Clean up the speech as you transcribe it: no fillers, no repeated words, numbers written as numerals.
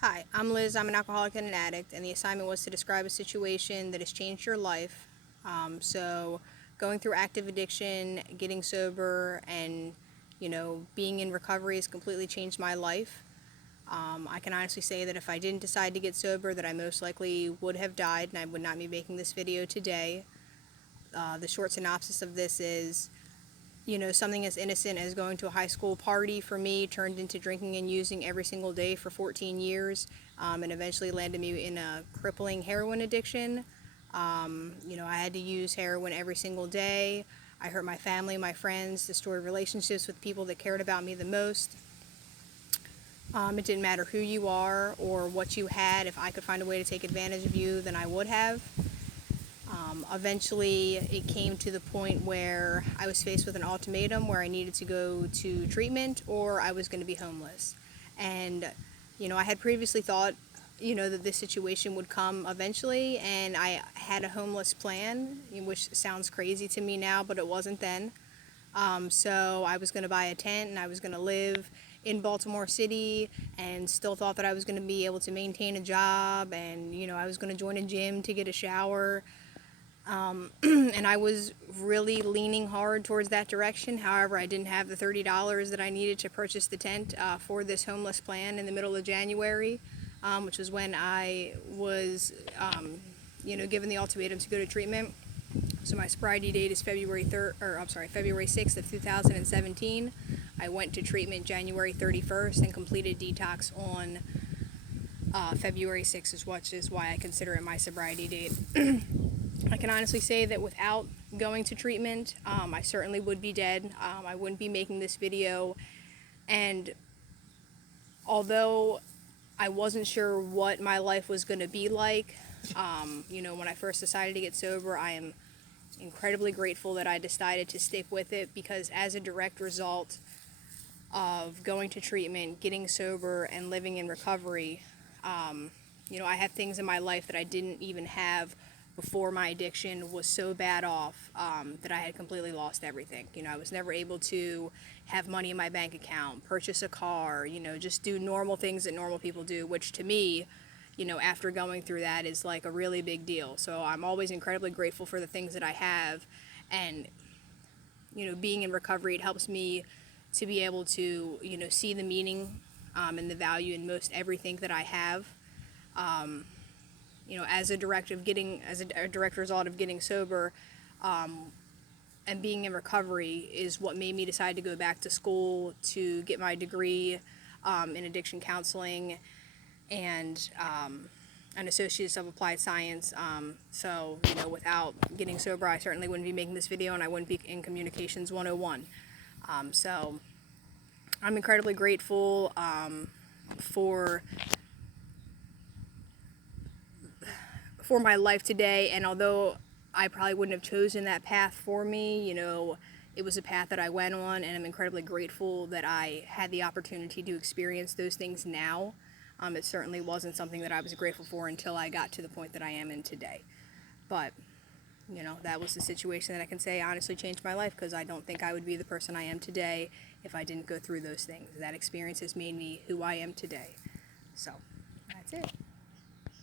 Hi, I'm Liz. I'm an alcoholic and an addict, and the assignment was to describe a situation that has changed your life. So, going through active addiction, getting sober, and being in recovery has completely changed my life. I can honestly say that if I didn't decide to get sober, that I most likely would have died, and I would not be making this video today. The short synopsis of this is something as innocent as going to a high school party for me turned into drinking and using every single day for 14 years, and eventually landed me in a crippling heroin addiction. I had to use heroin every single day. I hurt my family, my friends, destroyed relationships with people that cared about me the most. It didn't matter who you are or what you had. If I could find a way to take advantage of you, then I would have. Eventually, it came to the point where I was faced with an ultimatum where I needed to go to treatment or I was going to be homeless. And, I had previously thought, that this situation would come eventually, and I had a homeless plan, which sounds crazy to me now, but it wasn't then. So I was going to buy a tent and I was going to live in Baltimore City and still thought that I was going to be able to maintain a job, and, I was going to join a gym to get a shower. And I was really leaning hard towards that direction. However, I didn't have the $30 that I needed to purchase the tent for this homeless plan in the middle of January, which was when I was, given the ultimatum to go to treatment. So my sobriety date is February 6th of 2017. I went to treatment January 31st and completed detox on February 6th, which is why I consider it my sobriety date. I can honestly say that without going to treatment, I certainly would be dead. I wouldn't be making this video. And although I wasn't sure what my life was going to be like, when I first decided to get sober, I am incredibly grateful that I decided to stick with it, because as a direct result of going to treatment, getting sober, and living in recovery, I have things in my life that I didn't even have before my addiction was so bad off, that I had completely lost everything. I was never able to have money in my bank account, purchase a car, just do normal things that normal people do, which to me, after going through that is like a really big deal. So I'm always incredibly grateful for the things that I have, and, being in recovery, it helps me to be able to, see the meaning and the value in most everything that I have. As a direct result of getting sober, and being in recovery is what made me decide to go back to school to get my degree in addiction counseling and an associate's of applied science. So, without getting sober, I certainly wouldn't be making this video, and I wouldn't be in Communications 101. So I'm incredibly grateful for my life today, and although I probably wouldn't have chosen that path for me, it was a path that I went on, and I'm incredibly grateful that I had the opportunity to experience those things now. It certainly wasn't something that I was grateful for until I got to the point that I am in today. But, that was the situation that I can say honestly changed my life, because I don't think I would be the person I am today if I didn't go through those things. That experience has made me who I am today. So, that's it.